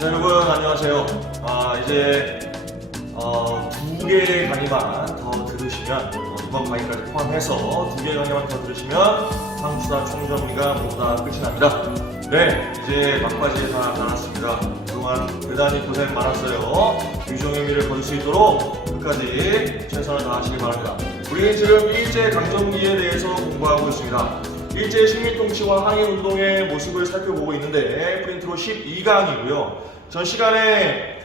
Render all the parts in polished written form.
자, 여러분 안녕하세요. 이제 두 개의 강의만 더 들으시면 이번 강의까지 포함해서 두 개의 강의만 더 들으시면 상수사 총정리가 모두 다 끝이 납니다. 네, 이제 막바지에 다 나왔습니다. 그동안 대단히 고생 많았어요. 유종의 미를 거둘 수 있도록 끝까지 최선을 다하시기 바랍니다. 우리는 지금 일제 강점기에 대해서 공부하고 있습니다. 일제 식민통치와 항일운동의 모습을 살펴보고 있는데 프린트로 12강이고요. 전 시간에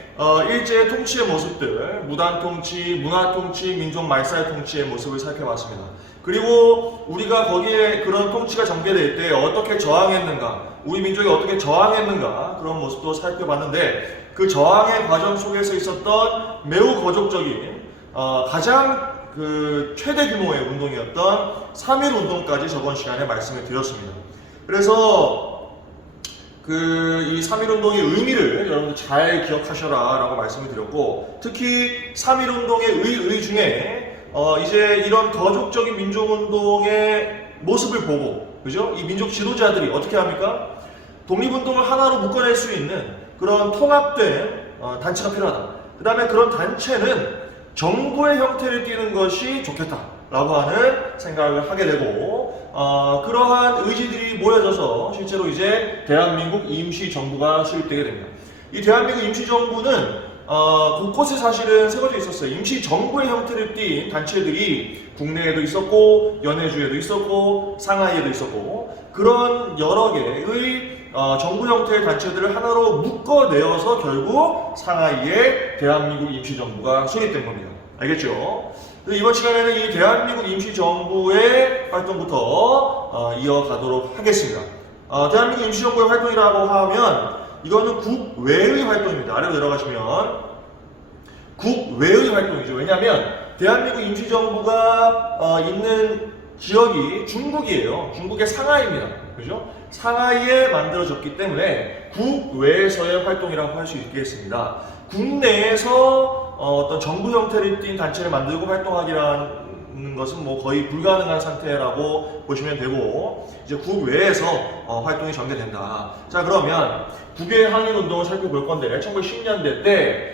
일제 통치의 모습들, 무단통치, 문화통치, 민족말살통치의 모습을 살펴봤습니다. 그리고 우리가 거기에 그런 통치가 전개될 때 어떻게 저항했는가, 우리 민족이 어떻게 저항했는가 그런 모습도 살펴봤는데 그 저항의 과정 속에서 있었던 매우 거족적인 가장 최대 규모의 운동이었던 3.1운동까지 저번 시간에 말씀을 드렸습니다. 그래서 이 3.1운동의 의미를 여러분들 잘 기억하셔라 라고 말씀을 드렸고, 특히 3.1운동의 의 중에 이제 이런 거족적인 민족운동의 모습을 보고, 그죠? 이 민족 지도자들이 어떻게 합니까? 독립운동을 하나로 묶어낼 수 있는 그런 통합된 단체가 필요하다. 그 다음에 그런 단체는 정부의 형태를 띠는 것이 좋겠다라고 하는 생각을 하게 되고, 그러한 의지들이 모여져서 실제로 이제 대한민국 임시정부가 수립되게 됩니다. 이 대한민국 임시정부는 곳곳에 사실은 세워져 있었어요. 임시정부의 형태를 띈 단체들이 국내에도 있었고, 연해주에도 있었고, 상하이에도 있었고, 그런 여러 개의 정부 형태의 단체들을 하나로 묶어내어서 결국 상하이에 대한민국 임시정부가 수립된 겁니다. 알겠죠? 이번 시간에는 이 대한민국 임시정부의 활동부터 이어가도록 하겠습니다. 대한민국 임시정부의 활동이라고 하면 이거는 국외의 활동입니다. 아래로 내려가시면 국외의 활동이죠. 왜냐하면 대한민국 임시정부가 있는 지역이 중국이에요. 중국의 상하이입니다. 그죠? 상하이에 만들어졌기 때문에 국외에서의 활동이라고 할 수 있겠습니다. 국내에서 어떤 정부 형태를 띈 단체를 만들고 활동하기라는 것은 뭐 거의 불가능한 상태라고 보시면 되고, 이제 국외에서 활동이 전개된다. 자, 그러면 국외 항일운동을 살펴볼 건데 1910년대 때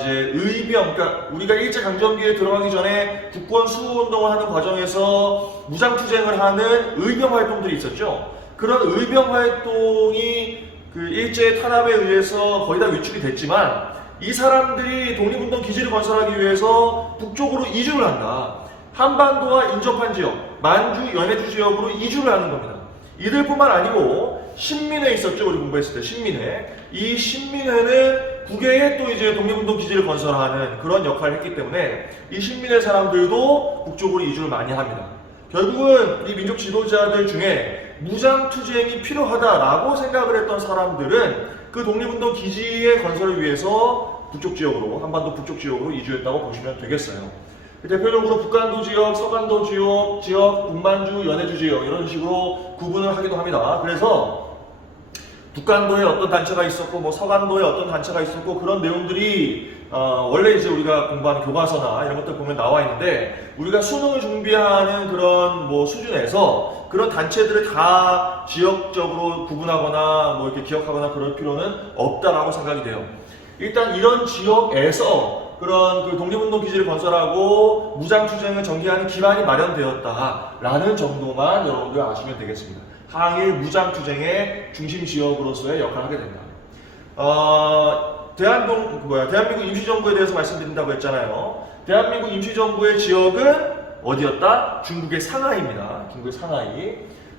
이제 의병, 그러니까 우리가 일제강점기에 들어가기 전에 국권 수호운동을 하는 과정에서 무장투쟁을 하는 의병 활동들이 있었죠. 그런 의병 활동이 일제 탄압에 의해서 거의 다 위축이 됐지만, 이 사람들이 독립운동 기지를 건설하기 위해서 북쪽으로 이주를 한다. 한반도와 인접한 지역, 만주, 연해주 지역으로 이주를 하는 겁니다. 이들뿐만 아니고 신민회 있었죠. 우리 공부했을 때 신민회. 이 신민회는 국외에 또 이제 독립운동 기지를 건설하는 그런 역할을 했기 때문에 이 신민회 사람들도 북쪽으로 이주를 많이 합니다. 결국은 이 민족 지도자들 중에 무장투쟁이 필요하다라고 생각을 했던 사람들은 그 독립운동 기지의 건설을 위해서 북쪽 지역으로, 한반도 북쪽 지역으로 이주했다고 보시면 되겠어요. 대표적으로 북간도 지역, 서간도 지역, 북만주, 연해주 지역 이런 식으로 구분을 하기도 합니다. 그래서 북간도에 어떤 단체가 있었고, 뭐 서간도에 어떤 단체가 있었고, 그런 내용들이 원래 이제 우리가 공부하는 교과서나 이런 것들 보면 나와 있는데, 우리가 수능을 준비하는 그런 뭐 수준에서 그런 단체들을 다 지역적으로 구분하거나 뭐 이렇게 기억하거나 그럴 필요는 없다라고 생각이 돼요. 일단 이런 지역에서 그런 독립운동 기지를 건설하고 무장투쟁을 전개하는 기반이 마련되었다라는 정도만 여러분들 아시면 되겠습니다. 항일 무장투쟁의 중심 지역으로서의 역할을 하게 된다. 대한민국 임시정부에 대해서 말씀드린다고 했잖아요. 대한민국 임시정부의 지역은 어디였다? 중국의 상하이입니다. 중국의 상하이.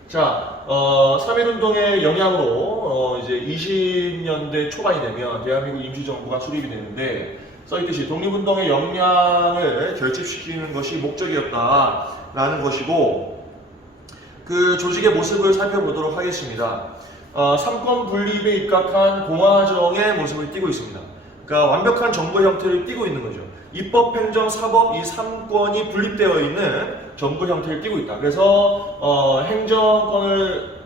자, 3.1운동의 영향으로 이제 20년대 초반이 되면 대한민국 임시정부가 수립이 되는데, 써있듯이 독립운동의 역량을 결집시키는 것이 목적이었다라는 것이고, 그 조직의 모습을 살펴보도록 하겠습니다. 삼권 분립에 입각한 공화정의 모습을 띠고 있습니다. 그러니까 완벽한 정부 형태를 띠고 있는 거죠. 입법, 행정, 사법 이 3권이 분립되어 있는 정부 형태를 띠고 있다. 그래서 행정권을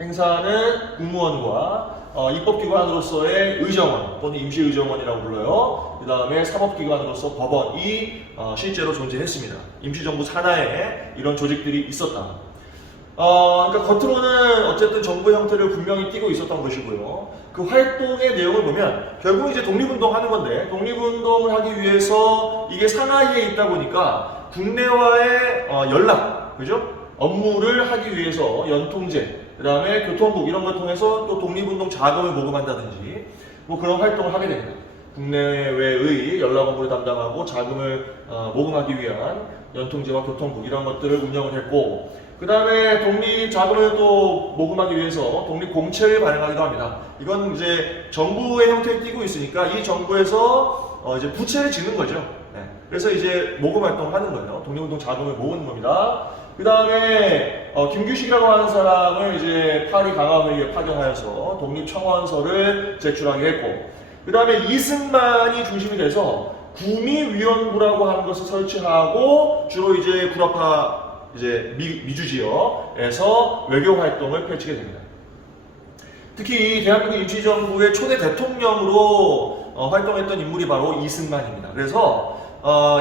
행사하는 국무원과 입법기관으로서의 의정원 또는 임시의정원이라고 불러요. 그 다음에 사법기관으로서 법원이 실제로 존재했습니다. 임시정부 산하에 이런 조직들이 있었다. 그러니까 겉으로는 어쨌든 정부 형태를 분명히 띠고 있었던 것이고요. 그 활동의 내용을 보면 결국 이제 독립운동 하는 건데, 독립운동을 하기 위해서 이게 상하이에 있다 보니까 국내와의 연락, 그죠? 업무를 하기 위해서 연통제, 그 다음에 교통국 이런 걸 통해서 또 독립운동 자금을 모금한다든지 뭐 그런 활동을 하게 됩니다. 국내외의 연락 업무를 담당하고 자금을 모금하기 위한 연통제와 교통국 이런 것들을 운영을 했고, 그 다음에 독립 자금을 또 모금하기 위해서 독립 공채를 발행하기도 합니다. 이건 이제 정부의 형태를 띠고 있으니까 이 정부에서 이제 부채를 짓는 거죠. 네. 그래서 이제 모금 활동을 하는 거예요. 독립운동 자금을 모으는 겁니다. 그 다음에 김규식이라고 하는 사람을 이제 파리 강화회의에 파견하여서 독립청원서를 제출하게 했고, 그 다음에 이승만이 중심이 돼서 구미위원부라고 하는 것을 설치하고 주로 이제 구라파 이제 미주 지역에서 외교 활동을 펼치게 됩니다. 특히 대한민국 임시정부의 초대 대통령으로 활동했던 인물이 바로 이승만입니다. 그래서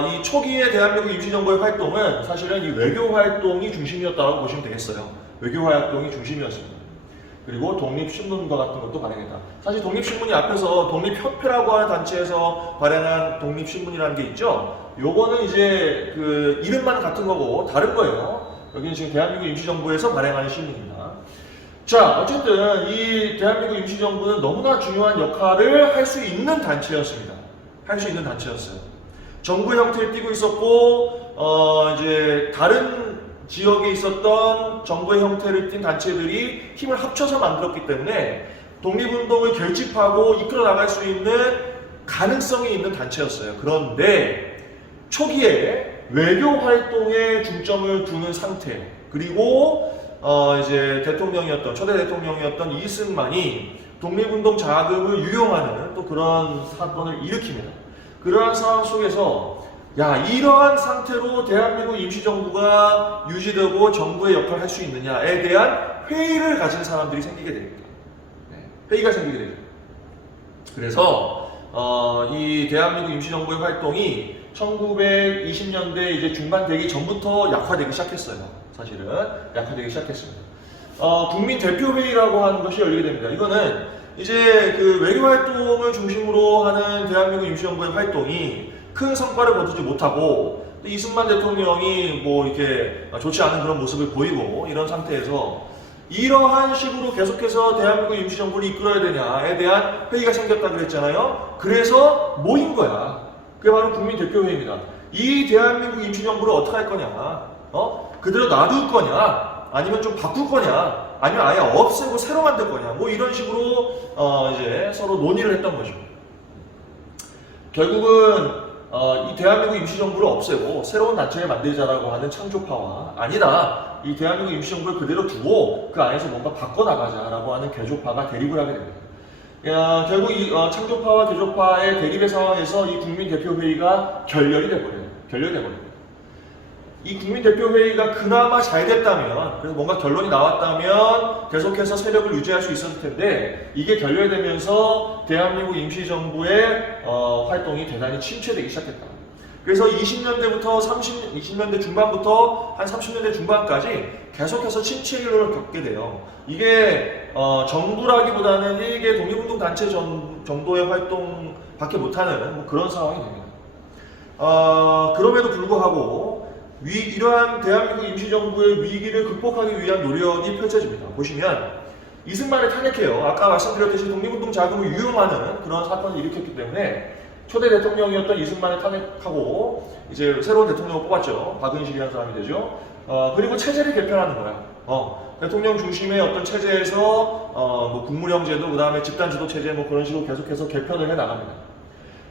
이 초기의 대한민국 임시정부의 활동은 사실은 이 외교 활동이 중심이었다고 보시면 되겠어요. 외교 활동이 중심이었습니다. 그리고 독립신문과 같은 것도 발행했다. 사실 독립신문이 앞에서 독립협회라고 하는 단체에서 발행한 독립신문이라는 게 있죠. 요거는 이제 그 이름만 같은 거고 다른 거예요. 여기는 지금 대한민국 임시정부에서 발행하는 신문입니다. 자, 어쨌든 이 대한민국 임시정부는 너무나 중요한 역할을 할 수 있는 단체였습니다. 할 수 있는 단체였어요. 정부 형태를 띠고 있었고, 이제 다른 지역에 있었던 정부의 형태를 띈 단체들이 힘을 합쳐서 만들었기 때문에 독립운동을 결집하고 이끌어 나갈 수 있는 가능성이 있는 단체였어요. 그런데 초기에 외교 활동에 중점을 두는 상태, 그리고 이제 초대 대통령이었던 이승만이 독립운동 자금을 유용하는 또 그런 사건을 일으킵니다. 그러한 상황 속에서 이러한 상태로 대한민국 임시정부가 유지되고 정부의 역할을 할 수 있느냐에 대한 회의를 가진 사람들이 생기게 됩니다. 회의가 생기게 되죠. 그래서 이 대한민국 임시정부의 활동이 1920년대 이제 중반 되기 전부터 약화되기 시작했어요. 사실은 약화되기 시작했습니다. 국민대표회의라고 하는 것이 열리게 됩니다. 이거는 이제 그 외교 활동을 중심으로 하는 대한민국 임시정부의 활동이 큰 성과를 거두지 못하고 이승만 대통령이 뭐 이렇게 좋지 않은 그런 모습을 보이고 이런 상태에서 이러한 식으로 계속해서 대한민국 임시정부를 이끌어야 되냐에 대한 회의가 생겼다 그랬잖아요. 그래서 모인 거야. 그게 바로 국민대표회의입니다. 이 대한민국 임시정부를 어떻게 할 거냐, 그대로 놔둘 거냐, 아니면 좀 바꿀 거냐, 아니면 아예 없애고 새로 만들 거냐, 뭐 이런 식으로 이제 서로 논의를 했던 거죠. 결국은 이 대한민국 임시정부를 없애고 새로운 단체를 만들자라고 하는 창조파와 아니다, 이 대한민국 임시정부를 그대로 두고 그 안에서 뭔가 바꿔나가자라고 하는 개조파가 대립을 하게 됩니다. 결국 이 창조파와 개조파의 대립의 상황에서 이 국민대표회의가 결렬이 돼버려요. 이 국민대표회의가 그나마 잘 됐다면, 그래서 뭔가 결론이 나왔다면 계속해서 세력을 유지할 수 있었을 텐데, 이게 결렬되면서 대한민국 임시정부의 활동이 대단히 침체되기 시작했다. 그래서 20년대 중반부터 한 30년대 중반까지 계속해서 침체를 겪게 돼요. 이게 정부라기보다는 일개 독립운동 단체 정도의 활동밖에 못하는 뭐 그런 상황이 됩니다. 그럼에도 불구하고 이러한 대한민국 임시정부의 위기를 극복하기 위한 노력이 펼쳐집니다. 보시면 이승만을 탄핵해요. 아까 말씀드렸듯이 독립운동 자금을 유용하는 그런 사건을 일으켰기 때문에 초대 대통령이었던 이승만을 탄핵하고 이제 새로운 대통령을 뽑았죠. 박은식이라는 사람이 되죠. 그리고 체제를 개편하는 거야. 대통령 중심의 어떤 체제에서 뭐 국무령제도, 그 다음에 집단주도 체제, 뭐 그런 식으로 계속해서 개편을 해 나갑니다.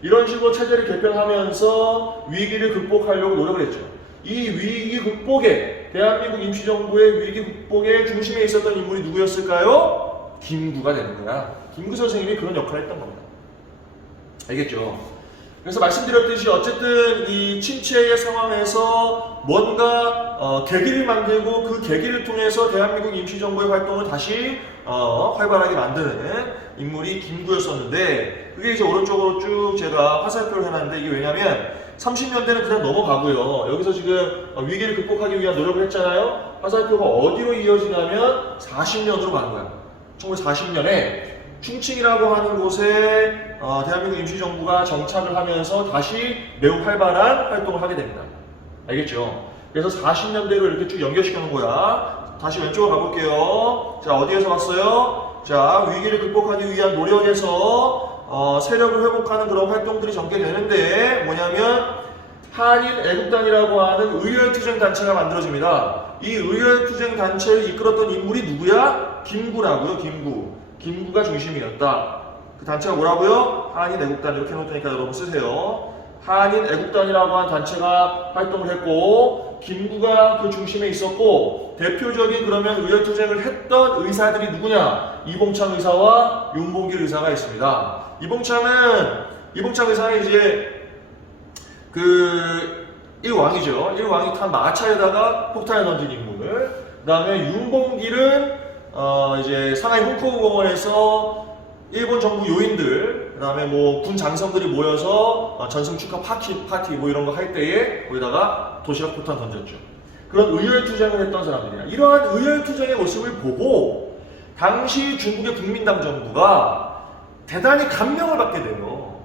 이런 식으로 체제를 개편하면서 위기를 극복하려고 노력을 했죠. 이 위기 극복에, 대한민국 임시정부의 위기 극복의 중심에 있었던 인물이 누구였을까요? 김구가 되는 거야. 김구 선생님이 그런 역할을 했던 겁니다. 알겠죠? 그래서 말씀드렸듯이 어쨌든 이 침체의 상황에서 뭔가 계기를 만들고 그 계기를 통해서 대한민국 임시정부의 활동을 다시 활발하게 만드는 인물이 김구였었는데, 그게 이제 오른쪽으로 쭉 제가 화살표를 해놨는데, 이게 왜냐면 30년대는 그냥 넘어가고요. 여기서 지금 위기를 극복하기 위한 노력을 했잖아요. 화살표가 어디로 이어지냐면 40년으로 가는 거야. 1940년에 충칭이라고 하는 곳에 대한민국 임시정부가 정착을 하면서 다시 매우 활발한 활동을 하게 됩니다. 알겠죠? 그래서 40년대로 이렇게 쭉 연결시켜 놓은 거야. 다시 왼쪽으로 가볼게요. 자, 어디에서 왔어요? 자, 위기를 극복하기 위한 노력에서 세력을 회복하는 그런 활동들이 전개되는데 뭐냐면 한인 애국단이라고 하는 의열투쟁 단체가 만들어집니다. 이 의열투쟁 단체를 이끌었던 인물이 누구야? 김구라고요. 김구가 중심이었다. 그 단체가 뭐라고요? 한인 애국단 이렇게 해놓으니까 여러분 쓰세요. 한인 애국단이라고 하는 단체가 활동을 했고 김구가 그 중심에 있었고 대표적인 그러면 의열투쟁을 했던 의사들이 누구냐? 이봉창 의사와 윤봉길 의사가 있습니다. 이봉창 의사는 이제 그 일왕이죠. 일왕이 탄 마차에다가 폭탄을 던진 인물. 그 다음에 윤봉길은 이제 상하이 홍콩공원에서 일본 정부 요인들, 그 다음에 뭐 군 장성들이 모여서 전승 축하 파티 뭐 이런 거 할 때에 거기다가 도시락 폭탄 던졌죠. 그런 의열투쟁을 했던 사람들이야. 이러한 의열투쟁의 모습을 보고 당시 중국의 국민당 정부가 대단히 감명을 받게 돼요.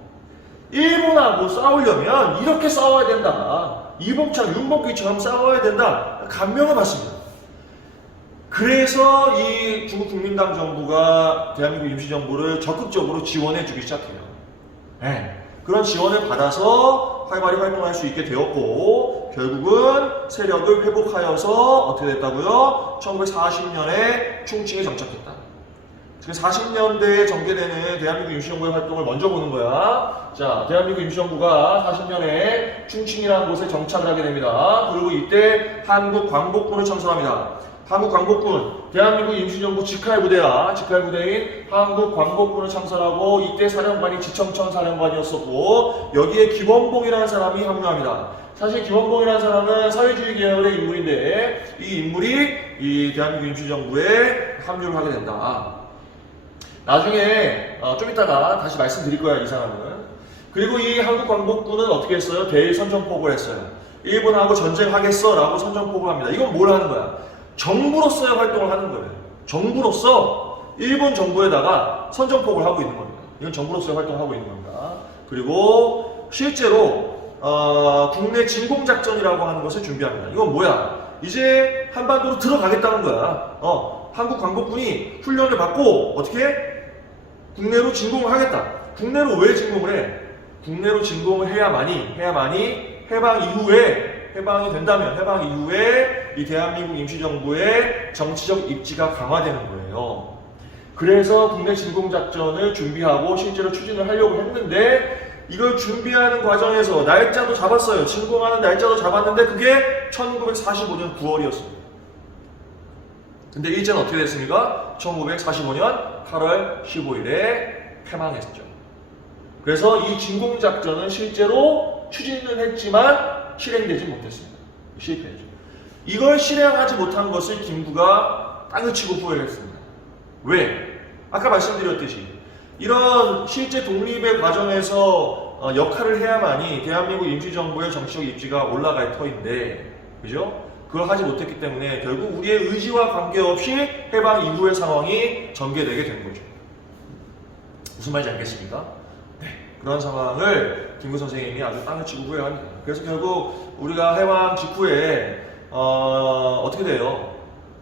일본하고 싸우려면 이렇게 싸워야 된다. 이봉창, 윤봉길처럼 싸워야 된다. 감명을 받습니다. 그래서 이 중국 국민당 정부가 대한민국 임시정부를 적극적으로 지원해주기 시작해요. 네. 그런 지원을 받아서 활발히 활동할 수 있게 되었고 결국은 세력을 회복하여서 어떻게 됐다고요? 1940년에 충칭에 정착했다. 40년대에 전개되는 대한민국 임시정부의 활동을 먼저 보는 거야. 자, 대한민국 임시정부가 40년에 충칭이라는 곳에 정착을 하게 됩니다. 그리고 이때 한국광복군을 창설합니다. 한국광복군, 대한민국 임시정부 직할 부대야. 직할 부대인 한국광복군을 창설하고 이때 사령관이 지청천 사령관이었었고 여기에 김원봉이라는 사람이 합류합니다. 사실 김원봉이라는 사람은 사회주의 계열의 인물인데 이 인물이 이 대한민국 임시정부에 합류를 하게 된다. 나중에 좀 이따가 다시 말씀드릴 거야 이 사람은. 그리고 이 한국광복군은 어떻게 했어요? 대일 선전포고를 했어요. 일본하고 전쟁하겠어 라고 선전포고를 합니다. 이건 뭘 하는 거야? 정부로서의 활동을 하는 거예요. 정부로서 일본 정부에다가 선전포고를 하고 있는 겁니다. 이건 정부로서의 활동을 하고 있는 겁니다. 그리고 실제로 국내 진공작전이라고 하는 것을 준비합니다. 이건 뭐야? 이제 한반도로 들어가겠다는 거야. 한국광복군이 훈련을 받고 어떻게 국내로 진공을 하겠다. 국내로 왜 진공을 해? 국내로 진공을 해야만이 해방이 된다면 해방 이후에 이 대한민국 임시정부의 정치적 입지가 강화되는 거예요. 그래서 국내 진공작전을 준비하고 실제로 추진을 하려고 했는데 이걸 준비하는 과정에서 날짜도 잡았어요. 진공하는 날짜도 잡았는데 그게 1945년 9월이었습니다. 근데 일제는 어떻게 됐습니까? 1945년 8월 15일에 패망했죠. 그래서 이 진공작전은 실제로 추진은 했지만 실행되지 못했습니다. 실패했죠. 이걸 실행하지 못한 것을 김구가 땅을 치고 후회를 했습니다. 왜? 아까 말씀드렸듯이 이런 실제 독립의 과정에서 역할을 해야만이 대한민국 임시정부의 정치적 입지가 올라갈 터인데 그죠? 그걸 하지 못했기 때문에 결국 우리의 의지와 관계없이 해방 이후의 상황이 전개되게 된 거죠. 무슨 말인지 알겠습니까? 네, 그런 상황을 김구 선생님이 아주 땅을 치고 후회합니다. 그래서 결국 우리가 해방 직후에 어떻게 돼요?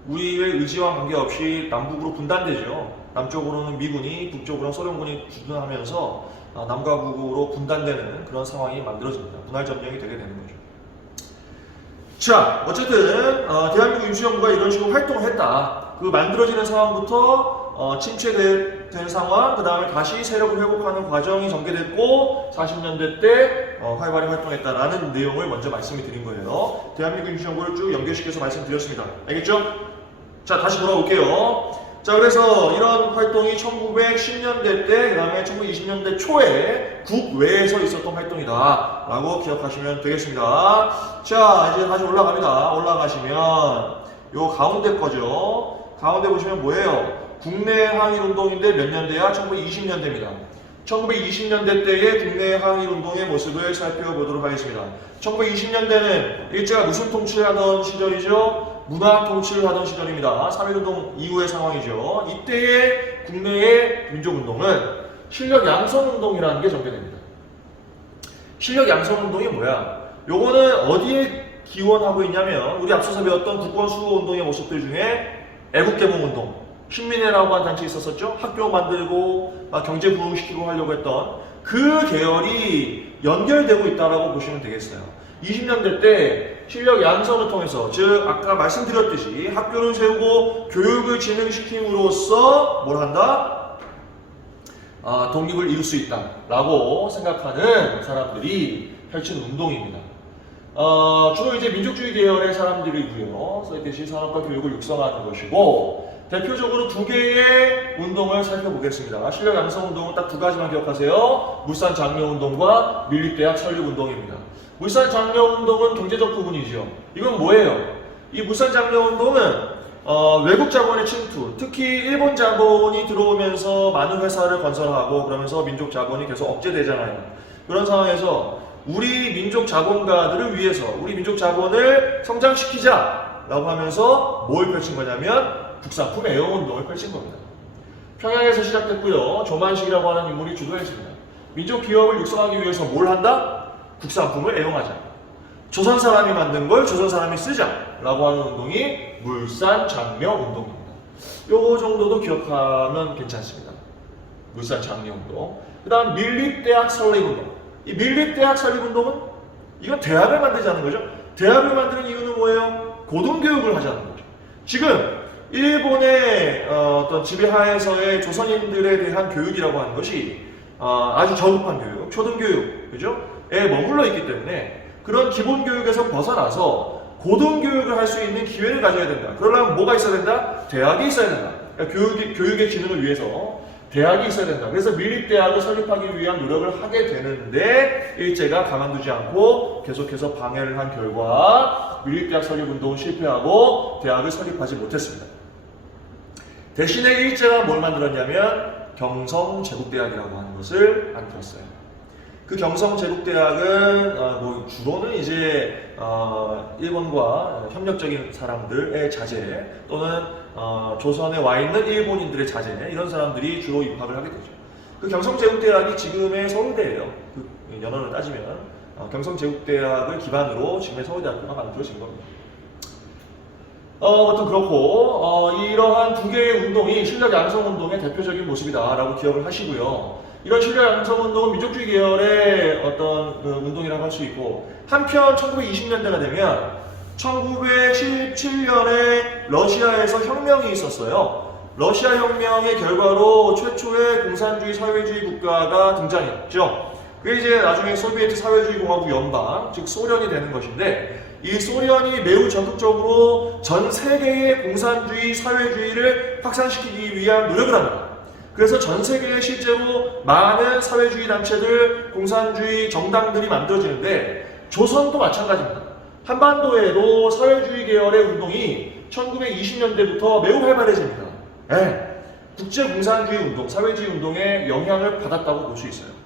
우리의 의지와 관계없이 남북으로 분단되죠. 남쪽으로는 미군이, 북쪽으로는 소련군이 주둔하면서 남과 북으로 분단되는 그런 상황이 만들어집니다. 분할점령이 되게 되는 거죠. 자, 어쨌든 대한민국 임시정부가 이런 식으로 활동을 했다. 그 만들어지는 상황부터 침체된 상황, 그 다음에 다시 세력을 회복하는 과정이 전개됐고 40년대 때 활발히 활동했다라는 내용을 먼저 말씀을 드린 거예요. 대한민국 임시정부를 쭉 연결시켜서 말씀드렸습니다. 알겠죠? 자, 다시 돌아올게요. 자, 그래서 이런 활동이 1910년대 때, 그 다음에 1920년대 초에 국외에서 있었던 활동이다 라고 기억하시면 되겠습니다. 자, 이제 다시 올라갑니다. 올라가시면 요 가운데 거죠. 가운데 보시면 뭐예요? 국내 항일운동인데 몇 년대야? 1920년대입니다. 1920년대 때의 국내 항일운동의 모습을 살펴보도록 하겠습니다. 1920년대는 일제가 무슨 통치를 하던 시절이죠? 문화 통치를 하던 시절입니다. 3.1운동 이후의 상황이죠. 이때의 국내의 민족운동은 실력 양성운동이라는 게 전개됩니다. 실력 양성운동이 뭐야? 요거는 어디에 기원하고 있냐면 우리 앞서서 배웠던 국권수호운동의 모습들 중에 애국개몽운동, 신민회라고 하는 단체 있었었죠? 학교 만들고 경제 부흥시키고 하려고 했던 그 계열이 연결되고 있다고 보시면 되겠어요. 20년대 때 실력 양성을 통해서, 즉 아까 말씀드렸듯이 학교를 세우고 교육을 진흥시킴으로써 뭘 한다? 독립을 이룰 수 있다라고 생각하는 사람들이 펼친 운동입니다. 주로 이제 민족주의 계열의 사람들이고요. 소위티시 산업과 교육을 육성하는 것이고, 대표적으로 두 개의 운동을 살펴보겠습니다. 실력 양성 운동은 딱 두 가지만 기억하세요. 물산 장려 운동과 밀립대학 설립 운동입니다. 물산 장려 운동은 경제적 부분이죠. 이건 뭐예요? 이 물산 장려 운동은 외국 자본의 침투, 특히 일본 자본이 들어오면서 많은 회사를 건설하고 그러면서 민족 자본이 계속 억제되잖아요. 그런 상황에서 우리 민족 자본가들을 위해서 우리 민족 자본을 성장시키자라고 하면서 뭘 펼친 거냐면 국산품 애용운동을 펼친 겁니다. 평양에서 시작됐고요. 조만식이라고 하는 인물이 주도했습니다. 민족 기업을 육성하기 위해서 뭘 한다? 국산품을 애용하자. 조선 사람이 만든 걸 조선 사람이 쓰자라고 하는 운동이 물산 장려 운동입니다. 요 정도도 기억하면 괜찮습니다. 물산 장려 운동. 그 다음 밀립대학 설립 운동. 이 밀립대학 설립 운동은 이건 대학을 만들자는 거죠. 대학을 만드는 이유는 뭐예요? 고등교육을 하자는 거죠. 지금 일본의 어떤 지배하에서의 조선인들에 대한 교육이라고 하는 것이 아주 저급한 교육, 초등교육, 그죠? 에 머물러 있기 때문에 그런 기본교육에서 벗어나서 고등교육을 할 수 있는 기회를 가져야 된다. 그러려면 뭐가 있어야 된다? 대학이 있어야 된다. 그러니까 교육의 기능을 위해서 대학이 있어야 된다. 그래서 밀립대학을 설립하기 위한 노력을 하게 되는데 일제가 가만두지 않고 계속해서 방해를 한 결과 밀립대학 설립운동은 실패하고 대학을 설립하지 못했습니다. 대신에 일제가 뭘 만들었냐면 경성제국대학이라고 하는 것을 만들었어요. 그 경성제국대학은 주로는 이제 일본과 협력적인 사람들의 자제 또는 조선에 와 있는 일본인들의 자제, 이런 사람들이 주로 입학을 하게 되죠. 그 경성제국대학이 지금의 서울대예요. 그 연원을 따지면 경성제국대학을 기반으로 지금의 서울대학교가 만들어진 겁니다. 아무튼 그렇고 이러한 두 개의 운동이 실력 양성 운동의 대표적인 모습이다라고 기억을 하시고요. 이런 실력 양성 운동은 민족주의 계열의 어떤 운동이라고 할 수 있고, 한편 1920년대가 되면 1917년에 러시아에서 혁명이 있었어요. 러시아 혁명의 결과로 최초의 공산주의 사회주의 국가가 등장했죠. 그게 이제 나중에 소비에트 사회주의 공화국 연방, 즉 소련이 되는 것인데, 이 소련이 매우 적극적으로 전 세계의 공산주의 사회주의를 확산시키기 위한 노력을 합니다. 그래서 전 세계에 실제로 많은 사회주의 단체들, 공산주의 정당들이 만들어지는데 조선도 마찬가지입니다. 한반도에도 사회주의 계열의 운동이 1920년대부터 매우 활발해집니다. 국제공산주의 운동, 사회주의 운동에 영향을 받았다고 볼 수 있어요.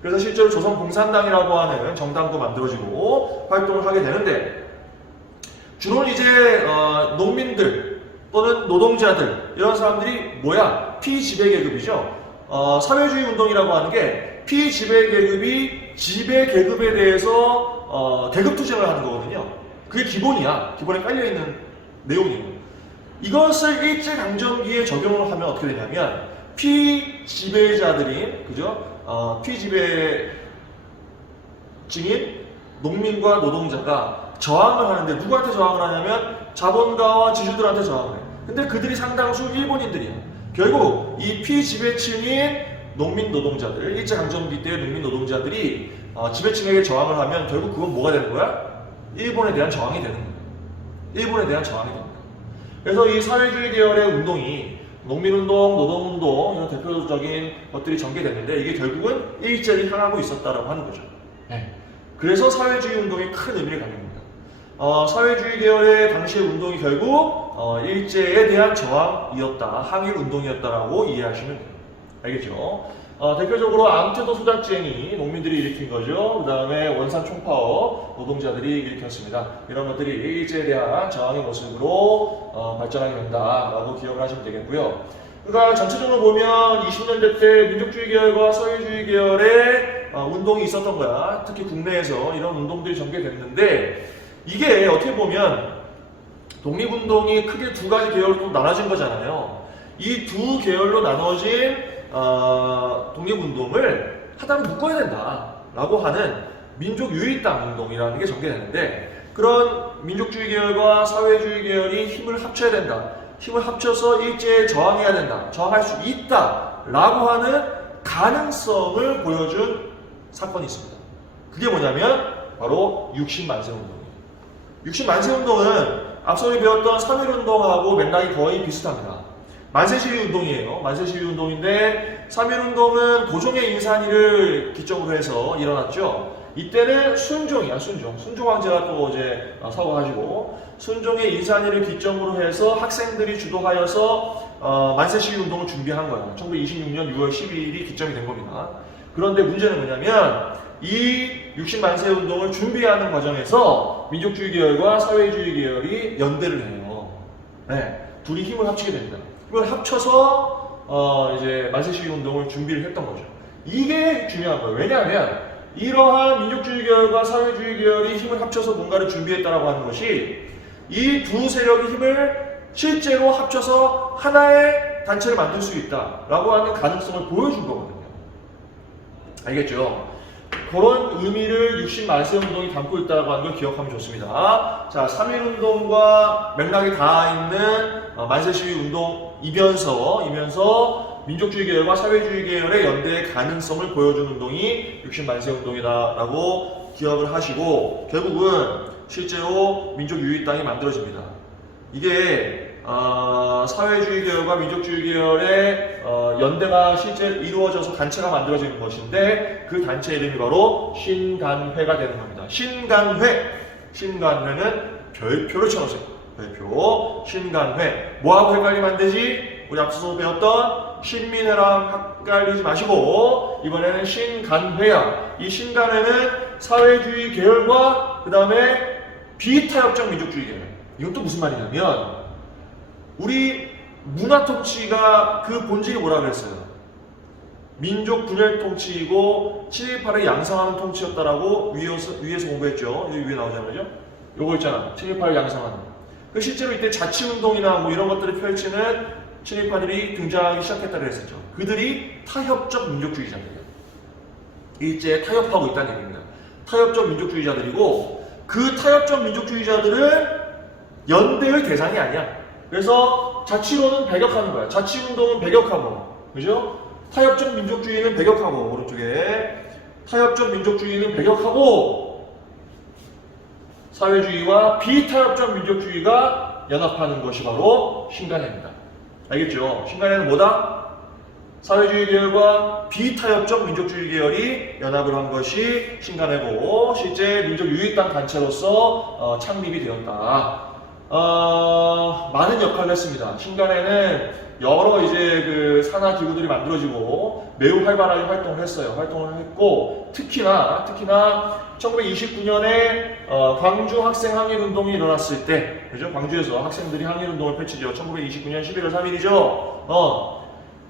그래서 실제로 조선공산당이라고 하는 정당도 만들어지고 활동을 하게 되는데, 주로 이제 농민들 또는 노동자들, 이런 사람들이 뭐야? 피지배계급이죠. 사회주의 운동이라고 하는 게 피지배계급이 지배계급에 대해서 계급투쟁을 하는 거거든요. 그게 기본이야. 기본에 깔려있는 내용이에요. 이것을 일제강점기에 적용을 하면 어떻게 되냐면, 피지배자들인, 그죠? 피지배층인 농민과 노동자가 저항을 하는데, 누구한테 저항을 하냐면 자본가와 지주들한테 저항을 해. 근데 그들이 상당수 일본인들이야. 결국 이 피지배층인 농민 노동자들, 일제강점기 때의 농민 노동자들이 지배층에게 저항을 하면 결국 그건 뭐가 되는 거야? 일본에 대한 저항이 되는 거야. 일본에 대한 저항이 됩니다. 그래서 이 사회주의 계열의 운동이 농민운동, 노동운동, 이런 대표적인 것들이 전개됐는데, 이게 결국은 일제를 향하고 있었다라고 하는 거죠. 그래서 사회주의 운동이 큰 의미를 갖는 겁니다. 사회주의 계열의 당시의 운동이 결국 일제에 대한 저항이었다, 항일 운동이었다라고 이해하시면 돼요. 알겠죠? 대표적으로 암태도 소작쟁이 농민들이 일으킨 거죠. 그 다음에 원산 총파업 노동자들이 일으켰습니다. 이런 것들이 일제에 대한 저항의 모습으로 발전하게 된다라고 기억을 하시면 되겠고요. 그러니까 전체적으로 보면 20년대 때 민족주의 계열과 사회주의 계열의 운동이 있었던 거야. 특히 국내에서 이런 운동들이 전개됐는데 이게 어떻게 보면 독립운동이 크게 두 가지 계열로 나눠진 거잖아요. 이 두 계열로 나눠진 독립운동을 하나로 묶어야 된다라고 하는 민족유의당 운동이라는 게 전개되는데 그런 민족주의 계열과 사회주의 계열이 힘을 합쳐야 된다. 힘을 합쳐서 일제에 저항해야 된다. 저항할 수 있다라고 하는 가능성을 보여준 사건이 있습니다. 그게 뭐냐면 바로 60만세 운동이에요. 60만세 운동은 앞서 우리 배웠던 3.1운동하고 맥락이 거의 비슷합니다. 만세시위 운동이에요. 만세시위 운동인데 3.1운동은 고종의 인산위를 기점으로 해서 일어났죠. 이때는 순종이야, 순종. 순종 황제가 또 이제 서거하시고 순종의 인산위를 기점으로 해서 학생들이 주도하여서 만세시위 운동을 준비한 거야. 1926년 6월 12일이 기점이 된 겁니다. 그런데 문제는 뭐냐면 이 60만세 운동을 준비하는 과정에서 민족주의 계열과 사회주의 계열이 연대를 해요. 네, 둘이 힘을 합치게 됩니다. 힘을 합쳐서 이제 만세시위 운동을 준비를 했던 거죠. 이게 중요한 거예요. 왜냐하면 이러한 민족주의 계열과 사회주의 계열이 힘을 합쳐서 뭔가를 준비했다라고 하는 것이 이 두 세력의 힘을 실제로 합쳐서 하나의 단체를 만들 수 있다라고 하는 가능성을 보여준 거거든요. 알겠죠? 그런 의미를 60만세 운동이 담고 있다고 하는 걸 기억하면 좋습니다. 자, 3.1운동과 맥락이 닿아 있는 만세시위 운동이면서 민족주의 계열과 사회주의 계열의 연대의 가능성을 보여준 운동이 60만세 운동이다라고 기억을 하시고 결국은 실제로 민족유의당이 만들어집니다. 이게 사회주의 계열과 민족주의 계열의 연대가 실제 이루어져서 단체가 만들어지는 것인데 그 단체 이름이 바로 신간회가 되는 겁니다. 신간회는 별표로 쳐놓으세요. 별표 신간회. 뭐하고 헷갈리면 안 되지? 우리 앞서서 배웠던 신민회랑 헷갈리지 마시고 이번에는 신간회야. 이 신간회는 사회주의 계열과 그 다음에 비타협적 민족주의 계열. 이건 또 무슨 말이냐면 우리 문화 통치가 그 본질이 뭐라 그랬어요? 민족 분열 통치이고 7.18을 양성하는 통치였다라고 위에서 공부했죠. 여기 위에 나오잖아요. 그죠? 요거 있잖아. 7.18을 양성하는. 그 실제로 이때 자치운동이나 뭐 이런 것들을 펼치는 7.18들이 등장하기 시작했다고 했었죠. 그들이 타협적 민족주의자들이에요. 일제에 타협하고 있다는 얘기입니다. 타협적 민족주의자들이고 그 타협적 민족주의자들은 연대의 대상이 아니야. 그래서 자치로는 배격하는 거야. 자치운동은 배격하고, 그죠? 타협적 민족주의는 배격하고, 오른쪽에. 타협적 민족주의는 배격하고, 사회주의와 비타협적 민족주의가 연합하는 것이 바로 신간회입니다. 알겠죠? 신간회는 뭐다? 사회주의 계열과 비타협적 민족주의 계열이 연합을 한 것이 신간회고, 실제 민족유의당 단체로서 창립이 되었다. 많은 역할을 했습니다. 신간회는 여러 이제 그 산하 기구들이 만들어지고 매우 활발하게 활동을 했어요. 활동을 했고 특히나 1929년에 광주 학생 항일 운동이 일어났을 때, 그죠? 광주에서 학생들이 항일 운동을 펼치죠. 1929년 11월 3일이죠.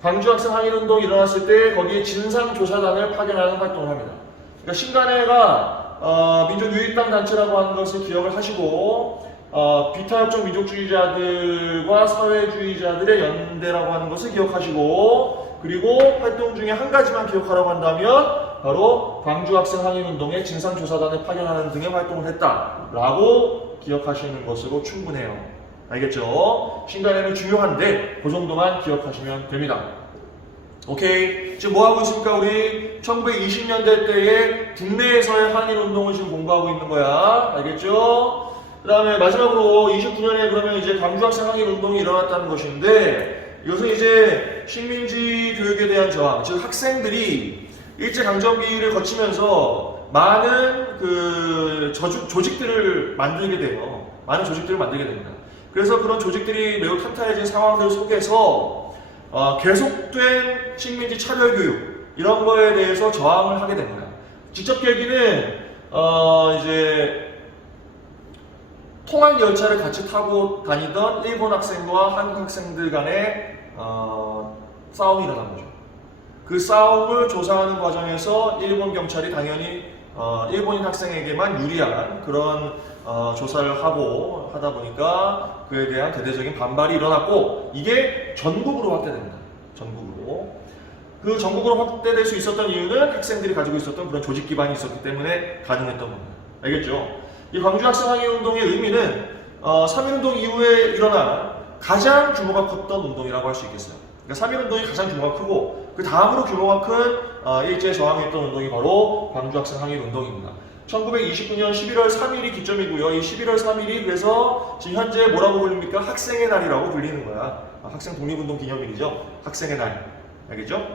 광주 학생 항일 운동이 일어났을 때 거기에 진상조사단을 파견하는 활동을 합니다. 그러니까 신간회가 민족유의당 단체라고 하는 것을 기억을 하시고 비타협적 민족주의자들과 사회주의자들의 연대라고 하는 것을 기억하시고 그리고 활동 중에 한 가지만 기억하라고 한다면 바로 광주 학생 항일운동에 진상조사단을 파견하는 등의 활동을 했다라고 기억하시는 것으로 충분해요. 알겠죠? 신간회는 중요한데 그 정도만 기억하시면 됩니다. 오케이. 지금 뭐 하고 있습니까? 우리 1920년대 때에 국내에서의 항일운동을 지금 공부하고 있는 거야. 알겠죠? 그 다음에 마지막으로 29년에 그러면 이제 광주 학생 항일 운동이 일어났다는 것인데 이것은 이제 식민지 교육에 대한 저항, 즉 학생들이 일제강점기를 거치면서 많은 그 조직들을 만들게 돼요. 많은 조직들을 만들게 됩니다. 그래서 그런 조직들이 매우 탄탄해진 상황들 속에서 계속된 식민지 차별교육, 이런 거에 대해서 저항을 하게 됩니다. 직접 계기는 이제 통학 열차를 같이 타고 다니던 일본 학생과 한국 학생들 간의 싸움이 일어난 거죠. 그 싸움을 조사하는 과정에서 일본 경찰이 당연히 일본인 학생에게만 유리한 그런 조사를 하다 보니까 그에 대한 대대적인 반발이 일어났고, 이게 전국으로 확대됩니다. 전국으로. 그 전국으로 확대될 수 있었던 이유는 학생들이 가지고 있었던 그런 조직 기반이 있었기 때문에 가능했던 겁니다. 알겠죠? 이 광주 학생항의운동의 의미는 3.1운동 이후에 일어난 가장 규모가 컸던 운동이라고 할 수 있겠어요. 그러니까 3.1운동이 가장 규모가 크고 그 다음으로 규모가 큰 일제에 저항했던 운동이 바로 광주 학생항의운동입니다. 1929년 11월 3일이 기점이고요. 이 11월 3일이 그래서 지금 현재 뭐라고 불립니까? 학생의 날이라고 불리는 거야. 학생 독립운동 기념일이죠. 학생의 날. 알겠죠?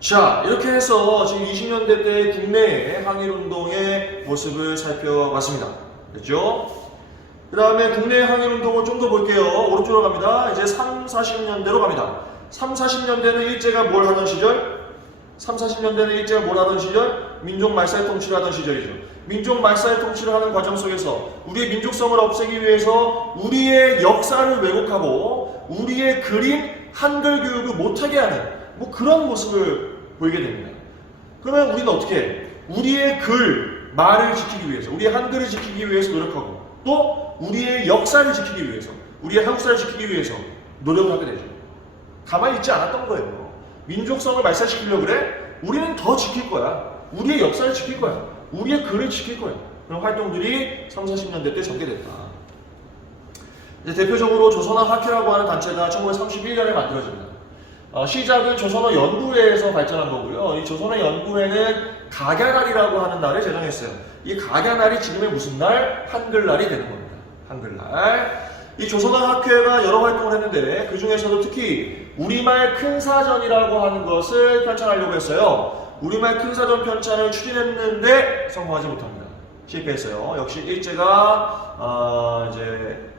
자, 이렇게 해서 지금 20년대 때 국내의 항일운동의 모습을 살펴봤습니다. 됐죠? 그 다음에 국내 항일운동을 좀 더 볼게요. 오른쪽으로 갑니다. 이제 3, 40년대로 갑니다. 3, 40년대는 일제가 뭘 하던 시절? 3, 40년대는 일제가 뭘 하던 시절? 민족 말살 통치를 하던 시절이죠. 민족 말살 통치를 하는 과정 속에서 우리의 민족성을 없애기 위해서 우리의 역사를 왜곡하고 우리의 그림, 한글 교육을 못하게 하는 뭐 그런 모습을 보이게 됩니다. 그러면 우리는 어떻게 해? 우리의 글, 말을 지키기 위해서, 우리의 한글을 지키기 위해서 노력하고 또 우리의 역사를 지키기 위해서, 우리의 한국사를 지키기 위해서 노력을 하게 되죠. 가만히 있지 않았던 거예요. 민족성을 말살시키려고 그래? 우리는 더 지킬 거야. 우리의 역사를 지킬 거야. 우리의 글을 지킬 거야. 그런 활동들이 3, 40년대 때 전개됐다. 이제 대표적으로 조선어학회라고 하는 단체가 1931년에 만들어집니다. 시작은 조선어 연구회에서 발전한 거고요. 이 조선어 연구회는 각야날이라고 하는 날을 제정했어요. 이 각야날이 지금의 무슨 날? 한글날이 되는 겁니다. 한글날. 이 조선어학회가 여러 활동을 했는데 그 중에서도 특히 우리말 큰사전이라고 하는 것을 편찬하려고 했어요. 우리말 큰사전 편찬을 추진했는데 성공하지 못합니다. 실패했어요. 역시 일제가 이제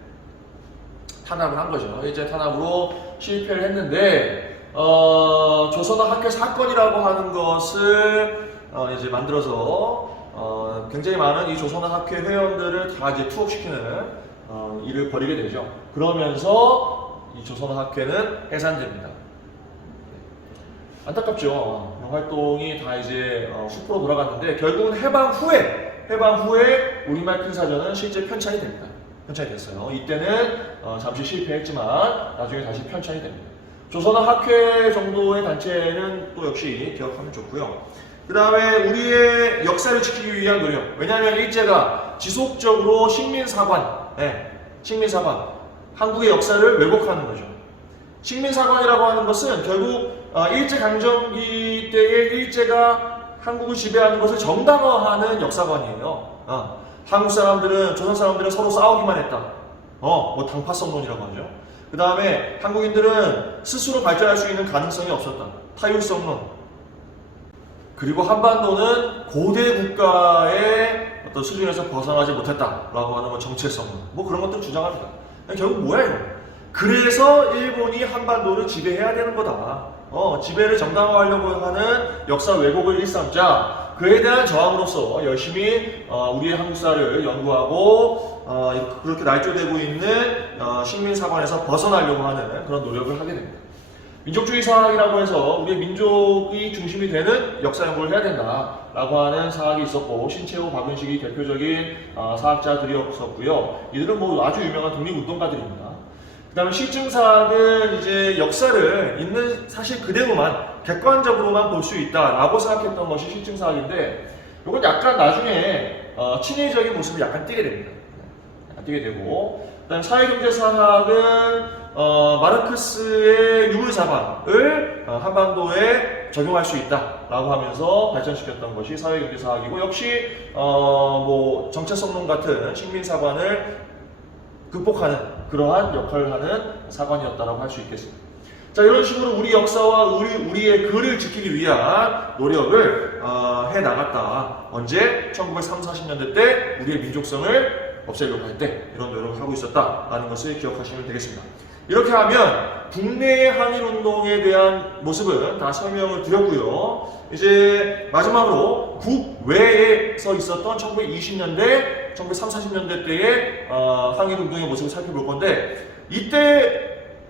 탄압을 한 거죠. 일제 탄압으로 실패를 했는데 조선어학회 사건이라고 하는 것을 이제 만들어서 굉장히 많은 이 조선어학회 회원들을 다 이제 투옥시키는 일을 벌이게 되죠. 그러면서 이 조선어학회는 해산됩니다. 안타깝죠. 활동이 다 이제 숲으로 돌아갔는데 결국은 해방 후에 우리말 큰사전은 실제 편찬이 됩니다. 편찬이 됐어요. 이때는 잠시 실패했지만 나중에 다시 편찬이 됩니다. 조선어학회 정도의 단체는 또 역시 기억하면 좋고요. 그 다음에 우리의 역사를 지키기 위한 노력. 왜냐하면 일제가 지속적으로 식민사관, 한국의 역사를 왜곡하는 거죠. 식민사관이라고 하는 것은 결국 일제강점기 때에 일제가 한국을 지배하는 것을 정당화하는 역사관이에요. 한국 사람들은, 조선 사람들은 서로 싸우기만 했다. 뭐 당파성론이라고 하죠. 그 다음에 한국인들은 스스로 발전할 수 있는 가능성이 없었다. 타율성론. 그리고 한반도는 고대 국가의 어떤 수준에서 벗어나지 못했다라고 하는 뭐 정체성론. 뭐 그런 것들 주장합니다. 결국 뭐야 이거? 그래서 일본이 한반도를 지배해야 되는 거다. 지배를 정당화하려고 하는 역사 왜곡을 일삼자. 그에 대한 저항으로서 열심히 우리의 한국사를 연구하고 그렇게 날조되고 있는 식민사관에서 벗어나려고 하는 그런 노력을 하게 됩니다. 민족주의 사학이라고 해서 우리의 민족이 중심이 되는 역사 연구를 해야 된다라고 하는 사학이 있었고, 신채호, 박은식이 대표적인 사학자들이었었고요. 이들은 뭐 아주 유명한 독립운동가들입니다. 그 다음에 실증사학은 이제 역사를 있는 사실 그대로만 객관적으로만 볼 수 있다라고 생각했던 것이 실증사학인데, 이건 약간 나중에 친일적인 모습을 약간 띠게 됩니다. 띠게 되고, 그다음 사회경제사학은 마르크스의 유물사관을 한반도에 적용할 수 있다라고 하면서 발전시켰던 것이 사회경제사학이고, 역시 뭐 정체성론 같은 식민사관을 극복하는 그러한 역할을 하는 사관이었다라고 할 수 있겠습니다. 자, 이런 식으로 우리 역사와 우리의 글을 지키기 위한 노력을 해 나갔다. 언제? 1930, 40년대 때 우리의 민족성을 없애려고 할 때 이런 노력을 하고 있었다라는 것을 기억하시면 되겠습니다. 이렇게 하면 국내의 한일운동에 대한 모습은 다 설명을 드렸고요. 이제 마지막으로 국외에서 있었던 1920년대, 1930, 40년대 때의 한일운동의 모습을 살펴볼 건데, 이때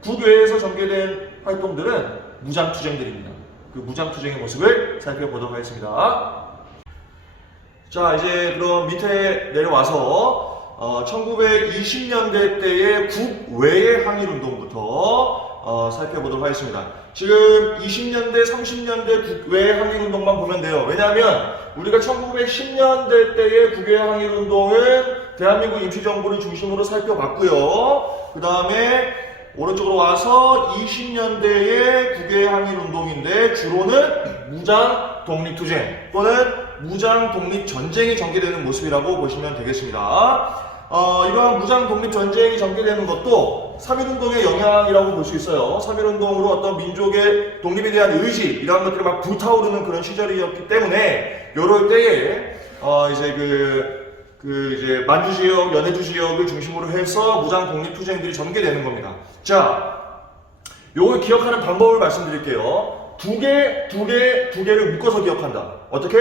국외에서 전개된 활동들은 무장투쟁들입니다. 그 무장투쟁의 모습을 살펴보도록 하겠습니다. 자, 이제 그럼 밑에 내려와서 1920년대 때의 국외의 항일운동부터 살펴보도록 하겠습니다. 지금 20년대, 30년대 국외의 항일운동만 보면 돼요. 왜냐하면 우리가 1910년대 때의 국외 항일운동은 대한민국 임시정부를 중심으로 살펴봤고요. 그 다음에 오른쪽으로 와서 20년대의 국외 항일운동인데 주로는 무장 독립투쟁 또는 무장 독립전쟁이 전개되는 모습이라고 보시면 되겠습니다. 이러한 무장 독립전쟁이 전개되는 것도 3.1운동의 영향이라고 볼 수 있어요. 3.1운동으로 어떤 민족의 독립에 대한 의지, 이러한 것들이 막 불타오르는 그런 시절이었기 때문에, 요럴 때에, 이제 만주 지역, 연해주 지역을 중심으로 해서 무장 독립투쟁들이 전개되는 겁니다. 자, 요걸 기억하는 방법을 말씀드릴게요. 두 개를 묶어서 기억한다. 어떻게?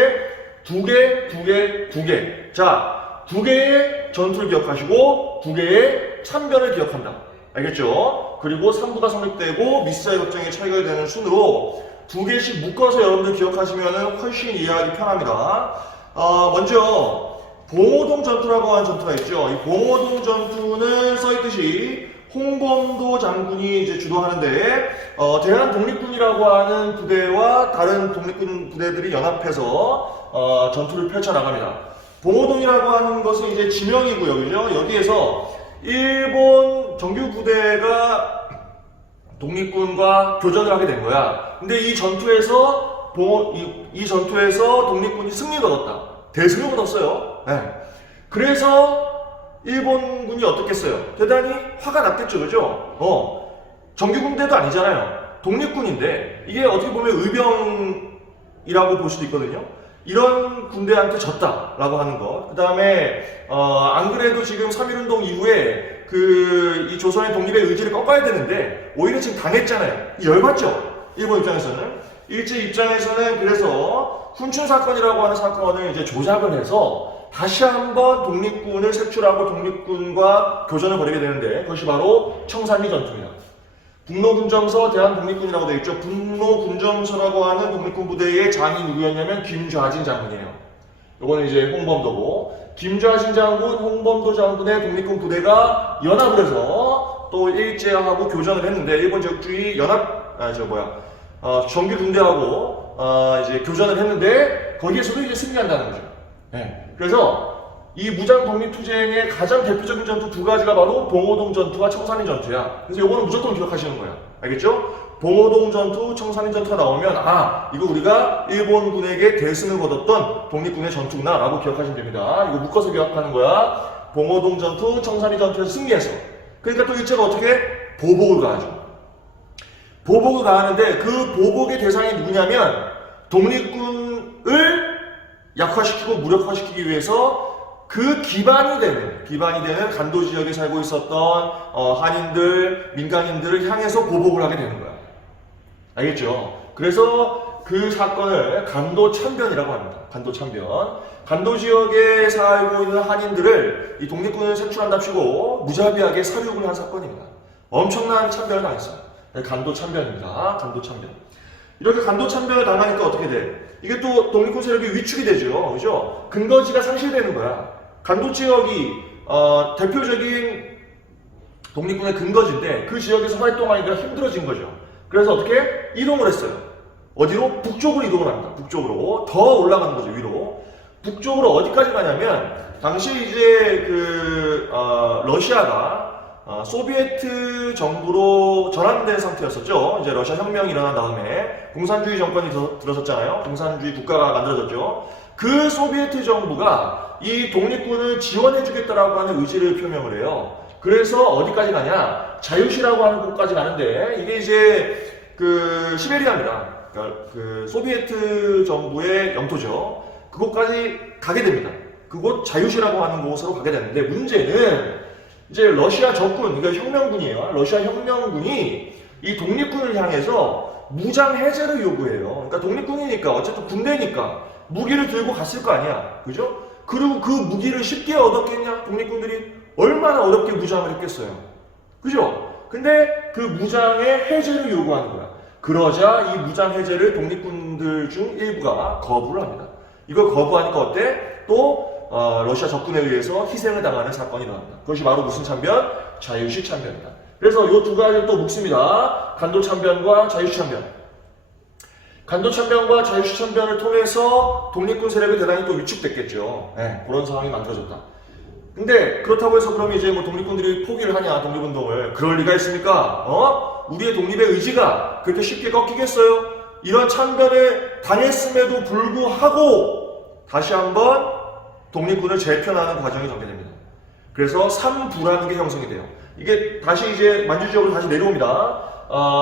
두 개. 자, 두 개의 전투를 기억하시고 두 개의 참변을 기억한다. 알겠죠? 그리고 3부가 성립되고 미사일 협정이 체결되는 순으로 두 개씩 묶어서 여러분들 기억하시면 훨씬 이해하기 편합니다. 먼저 봉오동 전투라고 하는 전투가 있죠. 이 봉오동 전투는 써있듯이 홍범도 장군이 이제 주도하는데, 대한 독립군이라고 하는 부대와 다른 독립군 부대들이 연합해서 전투를 펼쳐나갑니다. 봉오동이라고 하는 것은 이제 지명이고요, 그죠? 여기에서 일본 정규 부대가 독립군과 교전을 하게 된 거야. 근데 이 전투에서 독립군이 승리를 얻었다. 대승을 얻었어요. 네. 그래서 일본군이 어떻겠어요? 대단히 화가 났겠죠, 그죠? 정규군대도 아니잖아요. 독립군인데, 이게 어떻게 보면 의병이라고 볼 수도 있거든요. 이런 군대한테 졌다라고 하는 것. 그 다음에, 안 그래도 지금 3.1운동 이후에 이 조선의 독립의 의지를 꺾어야 되는데, 오히려 지금 당했잖아요. 열받죠? 일본 입장에서는. 일제 입장에서는 그래서 훈춘 사건이라고 하는 사건을 이제 조작을 해서 다시 한번 독립군을 색출하고 독립군과 교전을 벌이게 되는데, 그것이 바로 청산리 전투입니다. 북로군정서 대한독립군이라고 되어 있죠. 북로군정서라고 하는 독립군 부대의 장이 누구였냐면 김좌진 장군이에요. 요거는 이제 홍범도고, 김좌진 장군, 홍범도 장군의 독립군 부대가 연합을 해서 또 일제하고 교전을 했는데, 일본 제국주의 정규 군대하고 이제 교전을 했는데 거기에서도 이제 승리한다는 거죠. 네. 그래서 이 무장 독립투쟁의 가장 대표적인 전투 두 가지가 바로 봉오동 전투와 청산리 전투야. 그래서 요거는 무조건 기억하시는 거야. 알겠죠? 봉오동 전투, 청산리 전투가 나오면 이거 우리가 일본군에게 대승을 거뒀던 독립군의 전투구나 라고 기억하시면 됩니다. 이거 묶어서 기억하는 거야. 봉오동 전투, 청산리 전투에서 승리해서. 그러니까 또 일제가 어떻게? 보복을 가하죠. 보복을 가하는데 그 보복의 대상이 누구냐면 독립군을 약화시키고 무력화시키기 위해서 그 기반이 되는 간도 지역에 살고 있었던 한인들, 민간인들을 향해서 보복을 하게 되는 거야. 알겠죠? 그래서 그 사건을 간도 참변이라고 합니다. 간도 참변. 간도 지역에 살고 있는 한인들을 이 독립군을 색출한답시고 무자비하게 살육을 한 사건입니다. 엄청난 참변을 당했어요. 간도 참변입니다. 간도 참변. 이렇게 간도 참변을 당하니까 어떻게 돼? 이게 또 독립군 세력이 위축이 되죠. 그죠? 근거지가 상실되는 거야. 간도 지역이 대표적인 독립군의 근거지인데 그 지역에서 활동하기가 힘들어진 거죠. 그래서 어떻게? 이동을 했어요. 어디로? 북쪽으로 이동을 합니다. 북쪽으로. 더 올라가는 거죠, 위로. 북쪽으로 어디까지 가냐면 당시 이제 러시아가 소비에트 정부로 전환된 상태였었죠. 이제 러시아 혁명이 일어난 다음에 공산주의 정권이 들어섰잖아요. 공산주의 국가가 만들어졌죠. 그 소비에트 정부가 이 독립군을 지원해주겠다라고 하는 의지를 표명을 해요. 그래서 어디까지 가냐? 자유시라고 하는 곳까지 가는데 이게 이제 시베리아입니다. 그러니까 소비에트 정부의 영토죠. 그곳까지 가게 됩니다. 그곳 자유시라고 하는 곳으로 가게 되는데 문제는 이제 러시아 적군, 이거 혁명군이에요. 러시아 혁명군이 이 독립군을 향해서 무장 해제를 요구해요. 그러니까 독립군이니까 어쨌든 군대니까 무기를 들고 갔을 거 아니야, 그죠? 그리고 그 무기를 쉽게 얻었겠냐? 독립군들이 얼마나 어렵게 무장을 했겠어요, 그죠? 근데 그 무장의 해제를 요구하는 거야. 그러자 이 무장 해제를 독립군들 중 일부가 거부를 합니다. 이걸 거부하니까 어때? 또 러시아 적군에 의해서 희생을 당하는 사건이 일어납니다. 그것이 바로 무슨 참변? 자유식 참변입니다. 그래서 이 두 가지를 또 묻습니다. 간도 참변과 자유식 참변. 간도 참변과 자유식 참변을 통해서 독립군 세력이 대단히 또 위축됐겠죠. 네, 그런 상황이 만들어졌다. 근데 그렇다고 해서 그러면 이제 뭐 독립군들이 포기를 하냐, 독립운동을. 그럴 리가 있습니까? 우리의 독립의 의지가 그렇게 쉽게 꺾이겠어요? 이런 참변을 당했음에도 불구하고 다시 한번 독립군을 재편하는 과정이 전개됩니다. 그래서 삼부라는 게 형성이 돼요. 이게 다시 이제 만주 지역으로 다시 내려옵니다.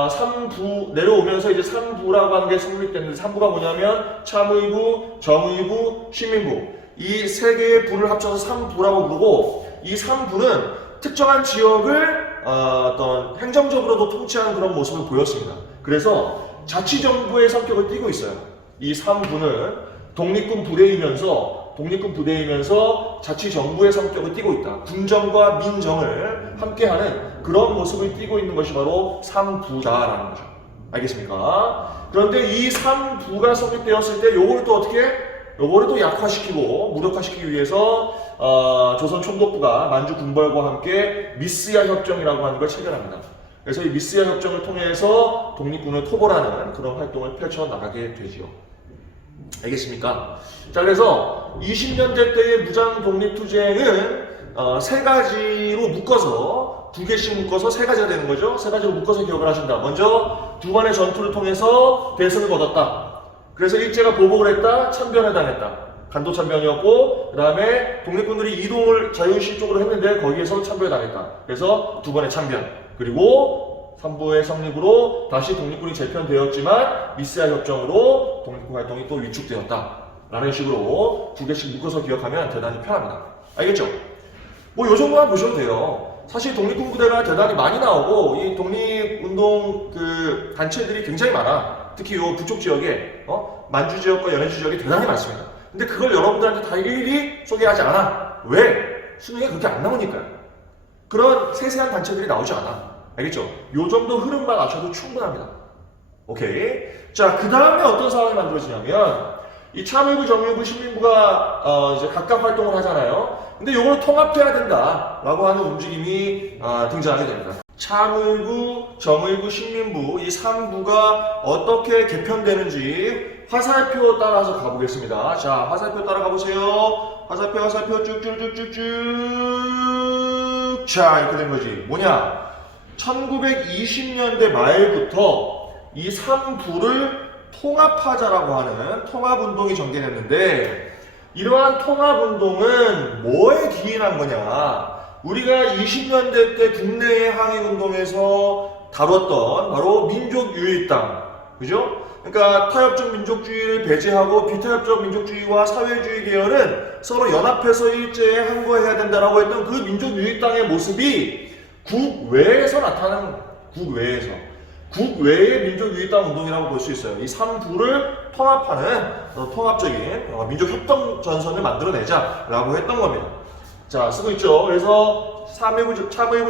삼부 내려오면서 이제 삼부라고 하는 게 성립됐는데, 삼부가 뭐냐면 참의부, 정의부, 시민부, 이 세 개의 부를 합쳐서 삼부라고 부르고, 이 삼부는 특정한 지역을 어떤 행정적으로도 통치하는 그런 모습을 보였습니다. 그래서 자치정부의 성격을 띠고 있어요. 이 삼부는 독립군 부대이면서 자치정부의 성격을 띠고 있다. 군정과 민정을 함께하는 그런 모습을 띠고 있는 것이 바로 삼부다라는 거죠. 알겠습니까? 그런데 이 삼부가 성립되었을 때 요거를 또 어떻게? 요거를 또 약화시키고 무력화시키기 위해서 조선 총독부가 만주 군벌과 함께 미스야 협정이라고 하는 걸 체결합니다. 그래서 이 미스야 협정을 통해서 독립군을 토벌하는 그런 활동을 펼쳐나가게 되지요. 알겠습니까? 자, 그래서 20년대 때의 무장 독립투쟁은 세 가지로 묶어서, 두 개씩 묶어서 세 가지가 되는 거죠. 세 가지로 묶어서 기억을 하신다. 먼저 두 번의 전투를 통해서 대승을 거뒀다. 그래서 일제가 보복을 했다, 참변을 당했다. 간도 참변이었고, 그 다음에 독립군들이 이동을 자유시 쪽으로 했는데 거기에서 참변을 당했다. 그래서 두 번의 참변. 그리고 3부의 성립으로 다시 독립군이 재편되었지만 미스야 협정으로 독립군 활동이 또 위축되었다. 라는 식으로 두 개씩 묶어서 기억하면 대단히 편합니다. 알겠죠? 뭐 요 정도만 보셔도 돼요. 사실 독립군 부대가 대단히 많이 나오고 이 독립운동 그 단체들이 굉장히 많아. 특히 요 북쪽 지역에 만주 지역과 연해주 지역이 대단히 많습니다. 근데 그걸 여러분들한테 다 일일이 소개하지 않아. 왜? 수능에 그렇게 안 나오니까요. 그런 세세한 단체들이 나오지 않아. 알겠죠? 요 정도 흐름만 아셔도 충분합니다. 오케이. 자, 그 다음에 어떤 상황이 만들어지냐면 이 참의부, 정의부, 신민부가 이제 각각 활동을 하잖아요. 근데 요걸 통합해야 된다라고 하는 움직임이 등장하게 됩니다. 참의부, 정의부, 신민부 이 3부가 어떻게 개편되는지 화살표 따라서 가보겠습니다. 자, 화살표 따라가 보세요. 화살표 쭉쭉쭉쭉쭉. 자, 이렇게 된 거지. 뭐냐? 1920년대 말부터 이 3부를 통합하자라고 하는 통합운동이 전개됐는데, 이러한 통합운동은 뭐에 기인한 거냐? 우리가 20년대 때 국내의 항일운동에서 다뤘던 바로 민족유일당, 그죠? 그러니까 타협적 민족주의를 배제하고 비타협적 민족주의와 사회주의 계열은 서로 연합해서 일제에 항거해야 된다라고 했던 그 민족유일당의 모습이 국외에서 나타나는, 국외의 민족유일당 운동이라고 볼 수 있어요. 이 3부를 통합하는 통합적인 민족협동 전선을 만들어내자라고 했던 겁니다. 자, 쓰고 있죠. 그래서 참의부,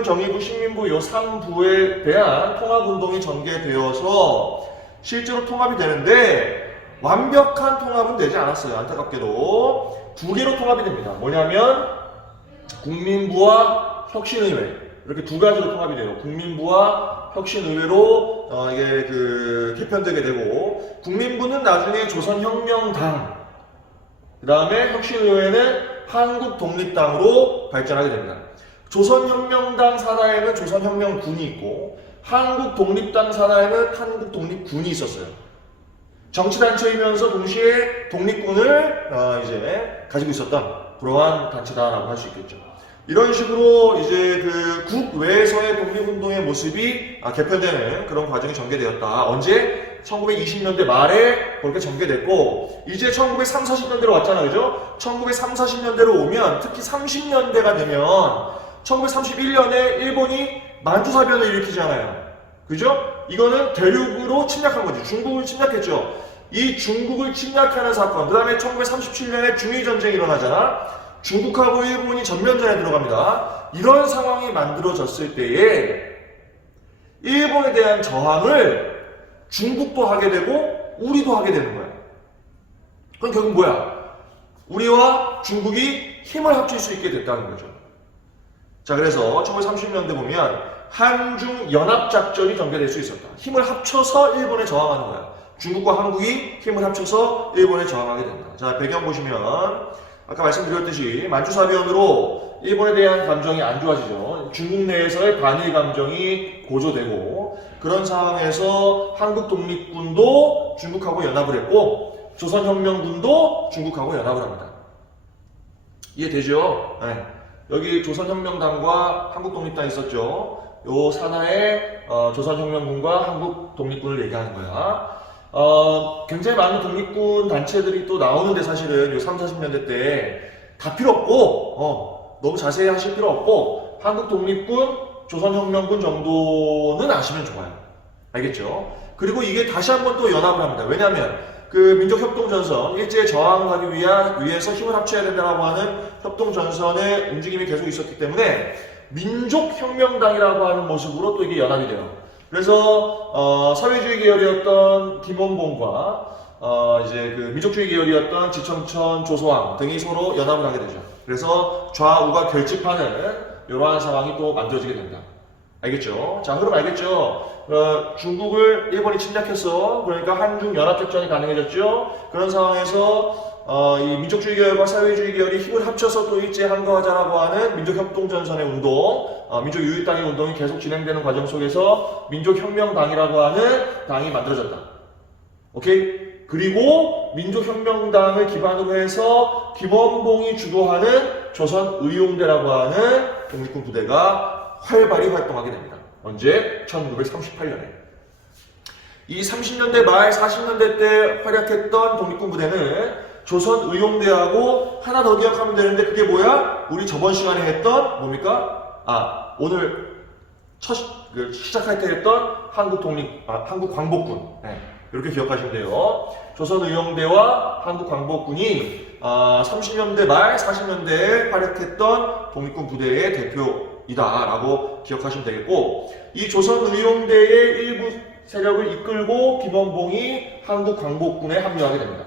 정의부, 신민부 이 3부에 대한 통합운동이 전개되어서 실제로 통합이 되는데 완벽한 통합은 되지 않았어요. 안타깝게도 두 개로 통합이 됩니다. 뭐냐면 국민부와 혁신의회, 이렇게 두 가지로 통합이 돼요. 국민부와 혁신의회로 이게 개편되게 되고, 국민부는 나중에 조선혁명당, 그 다음에 혁신의회는 한국독립당으로 발전하게 됩니다. 조선혁명당 산하에는 조선혁명군이 있고, 한국독립당 산하에는 한국독립군이 있었어요. 정치단체이면서 동시에 독립군을 이제 가지고 있었던 그러한 단체다라고 할 수 있겠죠. 이런 식으로 이제 국외에서의 독립운동의 모습이 개편되는 그런 과정이 전개되었다. 언제? 1920년대 말에 그렇게 전개됐고, 이제 1930, 40년대로 왔잖아요. 그죠? 1930, 40년대로 오면, 특히 30년대가 되면 1931년에 일본이 만주사변을 일으키잖아요. 그죠? 이거는 대륙으로 침략한 거지. 중국을 침략했죠. 이 중국을 침략하는 사건, 그 다음에 1937년에 중일전쟁이 일어나잖아. 중국하고 일본이 전면전에 들어갑니다. 이런 상황이 만들어졌을 때에 일본에 대한 저항을 중국도 하게 되고 우리도 하게 되는 거야. 그럼 결국 뭐야? 우리와 중국이 힘을 합칠 수 있게 됐다는 거죠. 자, 그래서 1930년대 보면 한중 연합작전이 전개될 수 있었다. 힘을 합쳐서 일본에 저항하는 거야. 중국과 한국이 힘을 합쳐서 일본에 저항하게 된다. 자, 배경 보시면 아까 말씀드렸듯이 만주사변으로 일본에 대한 감정이 안 좋아지죠. 중국 내에서의 반일 감정이 고조되고 그런 상황에서 한국 독립군도 중국하고 연합을 했고 조선혁명군도 중국하고 연합을 합니다. 이해되죠? 네. 여기 조선혁명당과 한국독립당이 있었죠. 요 산하에 조선혁명군과 한국독립군을 얘기하는 거야. 굉장히 많은 독립군 단체들이 또 나오는데 사실은 요 3, 40년대 때 다 필요 없고 너무 자세히 하실 필요 없고 한국독립군, 조선혁명군 정도는 아시면 좋아요. 알겠죠? 그리고 이게 다시 한번 또 연합을 합니다. 왜냐하면 그 민족협동전선, 일제에 저항을 하기 위해서 힘을 합쳐야 된다고 하는 협동전선의 움직임이 계속 있었기 때문에 민족혁명당이라고 하는 모습으로 또 이게 연합이 돼요. 그래서 사회주의 계열이었던 김원봉과 이제 그 민족주의 계열이었던 지청천 조소왕 등이 서로 연합을 하게 되죠. 그래서 좌우가 결집하는 이러한 상황이 또 만들어지게 된다. 알겠죠? 자, 흐름 알겠죠? 중국을 일본이 침략했어. 그러니까 한중 연합작전이 가능해졌죠. 그런 상황에서 이 민족주의 계열과 사회주의 계열이 힘을 합쳐서 또 일제에 항거하자라고 하는 민족협동전선의 운동, 민족유일당의 운동이 계속 진행되는 과정 속에서 민족혁명당이라고 하는 당이 만들어졌다. 오케이? 그리고 민족혁명당을 기반으로 해서 김원봉이 주도하는 조선의용대라고 하는 독립군 부대가 활발히 활동하게 됩니다. 언제? 1938년에. 이 30년대 말 40년대 때 활약했던 독립군 부대는 조선의용대하고 하나 더 기억하면 되는데 그게 뭐야? 우리 저번 시간에 했던 뭡니까? 오늘 시작할 때 했던 한국광복군. 네, 이렇게 기억하시면 돼요. 조선의용대와 한국광복군이 30년대 말 40년대에 활약했던 독립군 부대의 대표이다라고 기억하시면 되겠고, 이 조선의용대의 일부 세력을 이끌고 김원봉이 한국광복군에 합류하게 됩니다.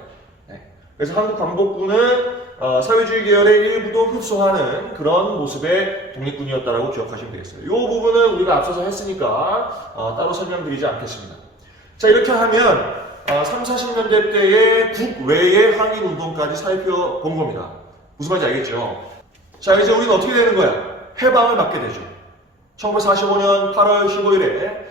네. 그래서 한국광복군은 사회주의 계열의 일부도 흡수하는 그런 모습의 독립군이었다라고 기억하시면 되겠어요. 이 부분은 우리가 앞서서 했으니까 따로 설명드리지 않겠습니다. 자, 이렇게 하면 3, 40년대 때의 국외의 항일운동까지 살펴본 겁니다. 무슨 말인지 알겠죠? 자, 이제 우리는 어떻게 되는 거야? 해방을 맞게 되죠. 1945년 8월 15일에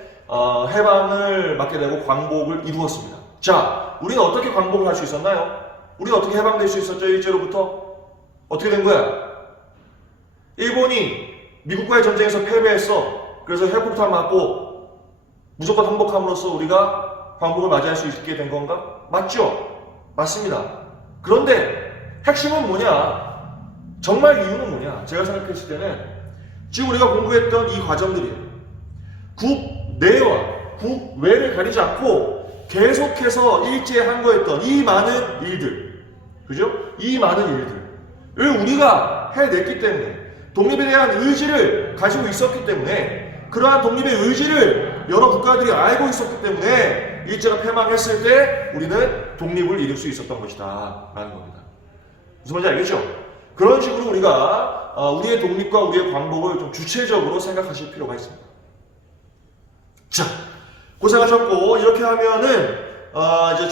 해방을 맞게 되고 광복을 이루었습니다. 자, 우리는 어떻게 광복을 할 수 있었나요? 우리는 어떻게 해방될 수 있었죠? 일제로부터? 어떻게 된 거야? 일본이 미국과의 전쟁에서 패배했어. 그래서 핵폭탄 맞고 무조건 항복함으로써 우리가 광복을 맞이할 수 있게 된 건가? 맞죠? 맞습니다. 그런데 핵심은 뭐냐? 정말 이유는 뭐냐? 제가 생각했을 때는 지금 우리가 공부했던 이 과정들이에요. 국내와 국외를 가리지 않고 계속해서 일제에 항거했던 이 많은 일들, 그죠? 이 많은 일들을 우리가 해냈기 때문에, 독립에 대한 의지를 가지고 있었기 때문에, 그러한 독립의 의지를 여러 국가들이 알고 있었기 때문에 일제가 패망했을 때 우리는 독립을 이룰 수 있었던 것이다 라는 겁니다. 무슨 말인지 알겠죠? 그런 식으로 우리가 우리의 독립과 우리의 광복을 좀 주체적으로 생각하실 필요가 있습니다. 자, 고생하셨고, 이렇게 하면은 이제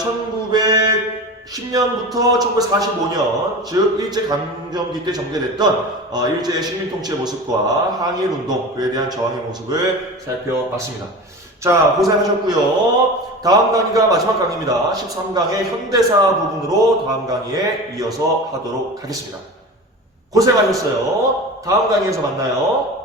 1910년부터 1945년, 즉 일제강점기 때 전개됐던 일제의 식민통치의 모습과 항일운동, 그에 대한 저항의 모습을 살펴봤습니다. 자, 고생하셨고요. 다음 강의가 마지막 강의입니다. 13강의 현대사 부분으로 다음 강의에 이어서 하도록 하겠습니다. 고생하셨어요. 다음 강의에서 만나요.